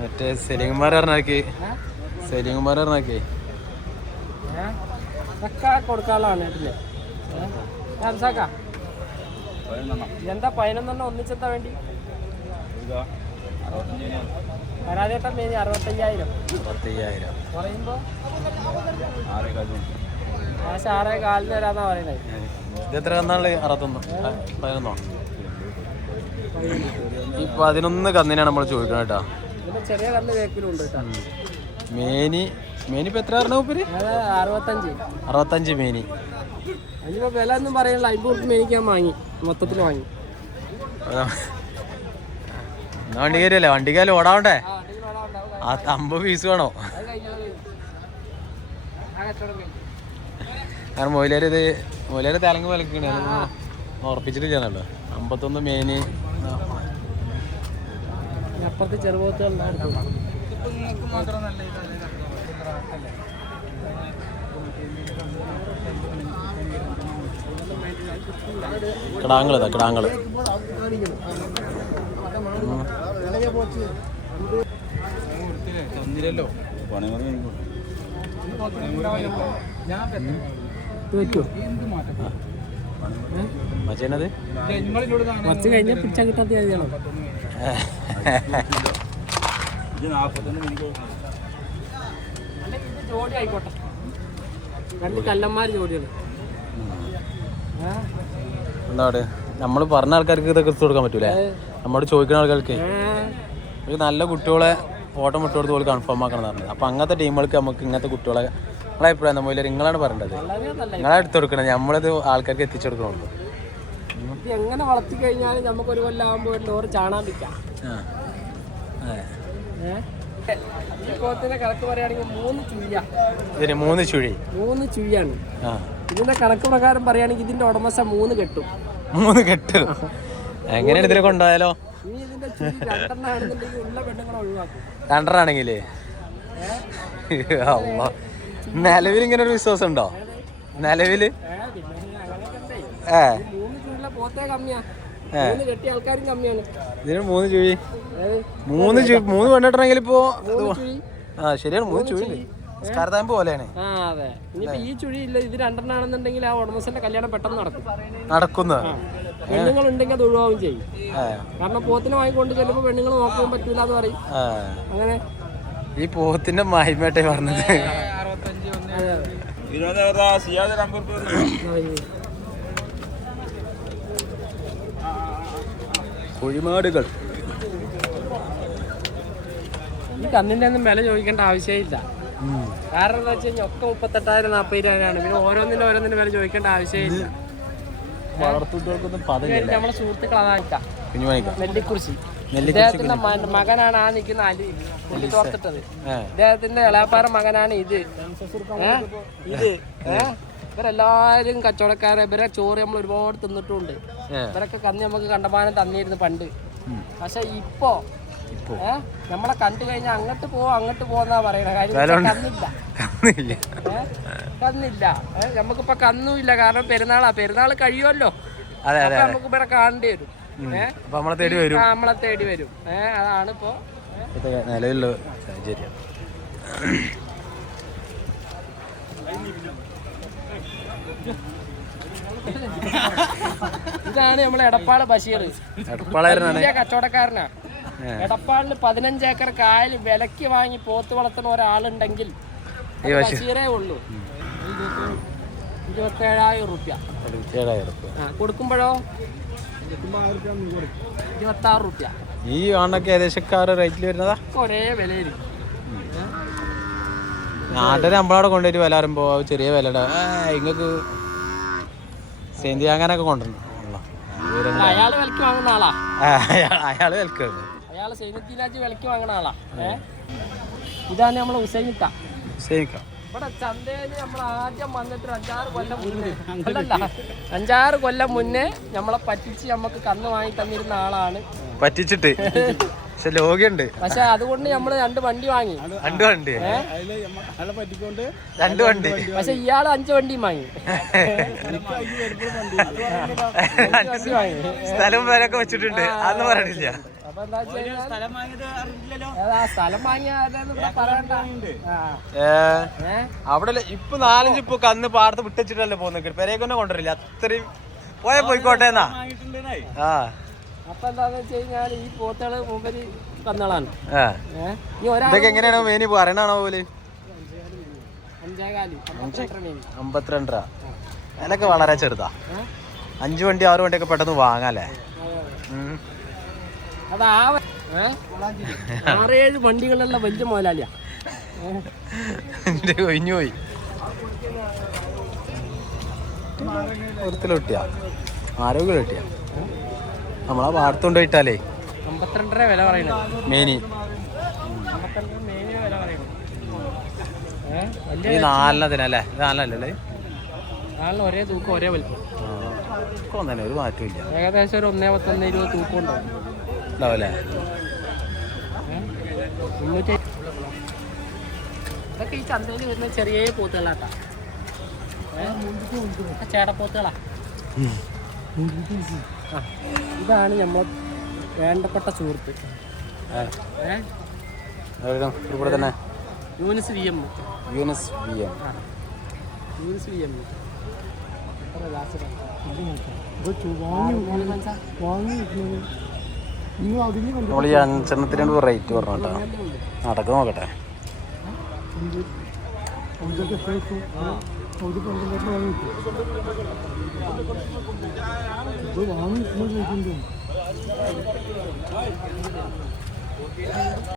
മറ്റേ സെലിംകുമാർ പറഞ്ഞാക്കി കൊടുക്കാനുള്ളതാണ് കേട്ടില്ലേ? എന്താ 11 ഒന്നിച്ചെത്താ വേണ്ടി പരാതിയേട്ടൻ മേനി 65,000 പറയുമ്പോ 6.4 തരാന്നാ പറയണേ. ഇത് എത്ര കന്നാള്? 11 ഈ 11 കന്നിനാണ് നമ്മൾ ചോദിക്കണം കേട്ടാ. ചെറിയ കന്ന് വേക്കിലുണ്ട്. മേനി ഇപ്പൊ എത്ര പറഞ്ഞു? 65 മേനി. അതിപ്പോ വില ഒന്നും പറയണില്ല. 50 മേനിക്കാൻ വാങ്ങി, മൊത്തത്തിൽ വാങ്ങി. വണ്ടി കയറിയല്ലേ? വണ്ടിക്കാല് ഓടാവണ്ടേ? ആ 50 പീസ് വേണോ? കാരണം മൊയിലേര് തെലങ്ക് വിലക്കണ ഉറപ്പിച്ചിട്ടില്ലാന്നല്ലോ. 51 മേനി. അപ്പുറത്ത് ചെറുപോത്തുകളുണ്ടായിരുന്നു. കിടാങ്ങള് മച്ചേനത് കുറച്ച് കഴിഞ്ഞാൽ പിടിച്ചാൽ കിട്ടാത്ത കാര്യമാണോ? ജോഡി ആയിക്കോട്ടെ, 2 കല്ലന്മാർ ജോഡികൾ. എന്താണ് നമ്മൾ പറഞ്ഞ ആൾക്കാർക്ക് ഇതൊക്കെ എടുത്തു കൊടുക്കാൻ പറ്റൂലേ? നമ്മോട് ചോദിക്കുന്ന ആൾക്കാർക്ക് ഒരു നല്ല കുട്ടികളെ ഫോട്ടോ ഇട്ട് കൊടുത്ത് പോലെ കൺഫേം ആക്കണം എന്ന് പറഞ്ഞത്. അപ്പം അങ്ങനത്തെ ടീമുകൾക്ക് നമുക്ക് ഇങ്ങനത്തെ കുട്ടികളെ നിങ്ങളെ അഭിപ്രായം എന്താ? മൂല്യം നിങ്ങളാണ് പറയേണ്ടത്. നിങ്ങളെ എടുത്തു കൊടുക്കണം, നമ്മളിത് ആൾക്കാർക്ക് എത്തിച്ചു കൊടുക്കണുള്ളൂ. എങ്ങനെ വളർത്തി കഴിഞ്ഞാലും നമുക്ക് ഒരു കൊല്ലാകുമ്പോൾ ഒരു ലോറി ചാണാൻ വിൽക്കാം. കണക്ക് പറയുകയാണെങ്കിൽ 3 ചുഴിയാണ്. ഇതിന്റെ കണക്ക് പ്രകാരം പറയുകയാണെങ്കിൽ ഇതിന്റെ ഉടമസ്ഥ 3 കെട്ടും. എങ്ങനെയാണ് ഇതിനെ കൊണ്ടുപോയാലോ? നീ ഇതിന്റെ ചുഴി 2 ആണെന്നുണ്ടെങ്കിൽ ഉള്ള പെണ്ണുങ്ങളെ ഒഴിവാക്കും. 2 ആണെങ്കിലേ നിലവിൽ ഇങ്ങനെ ഒരു വിശ്വാസം ഉണ്ടോ? നിലവില് 3 ചുഴിയിലെ പോത്തേ കമ്മിയാ, 3 കെട്ടിയ ആൾക്കാരും കമ്മിയാണ്. ഇതിന് 3 ചുഴി 3 പെണ്ണിട്ടണമെങ്കിൽ ഇപ്പോ ശരിയാണ്. 3 ചുഴി സ്കാരതാമ്പ് പോലെയാണ്. അതെ. ഇനിയിപ്പോ ഈ ചുഴി ഇല്ല, ഇത് 2 ആണെന്നുണ്ടെങ്കിൽ ആ ഉടമസ്ഥന്റെ കല്യാണം പെട്ടെന്ന് നടക്കുന്ന പെണ്ണുങ്ങൾ ഉണ്ടെങ്കിൽ അത് ഒഴിവാകും ചെയ്യും. കാരണം പോത്തിനെ വാങ്ങിക്കൊണ്ട് ചിലപ്പോ പെണ്ണുങ്ങൾ നോക്കാൻ പറ്റൂല എന്ന് പറയും. അങ്ങനെ ഈ പോത്തിന്റെ മഹിമേട്ടെ പറഞ്ഞത്. കുഴിമാടുകൾ ഈ കന്നിന്റെ ഒന്നും വില ചോദിക്കേണ്ട ആവശ്യമില്ല. കാരണം എന്താ വെച്ച് കഴിഞ്ഞാൽ ഒക്കെ 38,000 40,000 പിന്നെ ഓരോന്നിനും വില ചോദിക്കേണ്ട ആവശ്യമില്ല. നമ്മളെ സുഹൃത്തുക്കൾ അതാക്കാം. നെല്ലിക്കുറിശി ഇദ്ദേഹത്തിന്റെ മകനാണ് ആ നിൽക്കുന്ന അലി നെല്ലിത്തോർത്തിട്ടത്. ഇദ്ദേഹത്തിന്റെ ഇളാപ്പാറ മകനാണ് ഇത്. ഇവരെല്ലാരും കച്ചവടക്കാരെ. ഇവരെ ചോറ് നമ്മൾ ഒരുപാട് തിന്നിട്ടുണ്ട്. ഇവരൊക്കെ കന്നി നമുക്ക് കണ്ടമാനം തന്നിരുന്നു പണ്ട്. പക്ഷെ ഇപ്പോ നമ്മളെ കണ്ടു കഴിഞ്ഞാൽ അങ്ങോട്ട് പോവാന്നാ പറയണ കാര്യം. കന്നില്ല. നമുക്കിപ്പോ കന്നുമില്ല. കാരണം പെരുന്നാൾ കഴിയുമല്ലോ. നമുക്ക് ഇവിടെ കാണേണ്ടി വരും. നമ്മളെ തേടി വരും. അതാണ് ഇപ്പോ നിലവിലുള്ള സാഹചര്യം. ഇതാണ് നമ്മളെ എടപ്പാള് ബഷീർ. കച്ചവടക്കാരനാ. എടപ്പാളില് 15 ഏക്കർ കായൽ വിലക്ക് വാങ്ങി പോത്ത് വളർത്തുന്ന ഒരാളുണ്ടെങ്കിൽ ബഷീറേ ഉള്ളൂ. 27,000 റുപ്യ കൊടുക്കുമ്പോഴോ 26 റുപ്യ. ഈ ആണൊക്കെ ഏകദേശം റേറ്റിൽ വരുന്നതാ. ഒരേ വിലയായിരിക്കും. നാട്ടിൽ നമ്മളവിടെ കൊണ്ടുപോയിട്ട് വില പറയുമ്പോ ചെറിയ വിലയുടെ ഇങ്ങക്ക് സെന്തി അങ്ങനൊക്കെ കൊണ്ടുവരണം. അയാള് വിലക്ക് വാങ്ങുന്ന ആളാ. അയാള് വിലക്കാണ്. അയാള് സൈനുദ്ദീനാജ് വിലക്ക് വാങ്ങുന്ന ആളാ. ഇതാണ് നമ്മളെ ഹുസൈനിക്ക. ഇവിടെ ചന്തയില് നമ്മൾ ആദ്യം വന്നിട്ട് 5-6 കൊല്ലം മുന്നേ അല്ലല്ല 5-6 കൊല്ലം മുന്നേ നമ്മളെ പറ്റിച്ച് നമുക്ക് കന്ന് വാങ്ങി തന്നിരുന്ന ആളാണ്. പറ്റിച്ചിട്ട് പക്ഷെ ലോകിയുണ്ട്. പക്ഷെ അതുകൊണ്ട് നമ്മള് 2 വണ്ടി വാങ്ങി. 2 വണ്ടി പക്ഷെ ഇയാള് 5 വണ്ടിയും വാങ്ങി. സ്ഥലം വരൊക്കെ വെച്ചിട്ടുണ്ട് അന്ന് പറയണില്ല. അപ്പൊ എന്താ സ്ഥലം വാങ്ങിയ പറയണ്ട. അവിടെ ഇപ്പൊ 4-5 ഇപ്പൊ കന്ന് പാടത്ത് വിട്ടിച്ചിട്ടല്ലേ പോകുന്ന പെരേക്കൊന്നെ കൊണ്ടുവരില്ല. അത്രയും പോയിക്കോട്ടെ എന്നാ. അപ്പൊ എന്താന്ന് വെച്ച് കഴിഞ്ഞാൽ ഈ പോത്തുകള് മുമ്പില് കന്നുകളാണ്. ഇതൊക്കെ എങ്ങനെയാണോ മേനി പറയണാണോ പോലെ 52 രൂപ. അതിലൊക്കെ വളരെ ചെറുതാ. 5 വണ്ടി 6 വണ്ടിയൊക്കെ പെട്ടെന്ന് വാങ്ങാല്ലേ. 6-7 വണ്ടികളുള്ള വലിയ മുതലാളിയാ. ഒഴിഞ്ഞു പോയി കിട്ടിയാ ആരോഗ്യം കിട്ടിയ നമ്മളാ പാടത്തോണ്ട് പോയിട്ടാലേ 52 രൂപ വില പറയുന്നത് മേനി. 52 മേനി വില പറയുന്നത്. ഈ 4-ത്തിനല്ലേ? ഇത് 4-അല്ലല്ലേ? 4 ഒരേ തൂക്കം ഒരേ വലിപ്പം തന്നെ ഒരു മാറ്റമില്ല. ഏകദേശം ഒരു 1.10-1.20 തൂക്കം ഉണ്ടാവും. ഇതൊക്കെ ഈ ചന്തയിൽ വരുന്ന ചെറിയ പോത്തുകളാട്ടാ. ചേടപ്പോത്തുകളാ. ഇതാണ് നമ്മൾ വേണ്ടപ്പെട്ട സുഹൃത്ത് ഇവിടെ തന്നെ യൂനിസ് VM. നമ്മൾ ഈ 5 റേറ്റ് പറഞ്ഞോട്ടാ. നടക്ക് നോക്കട്ടെ.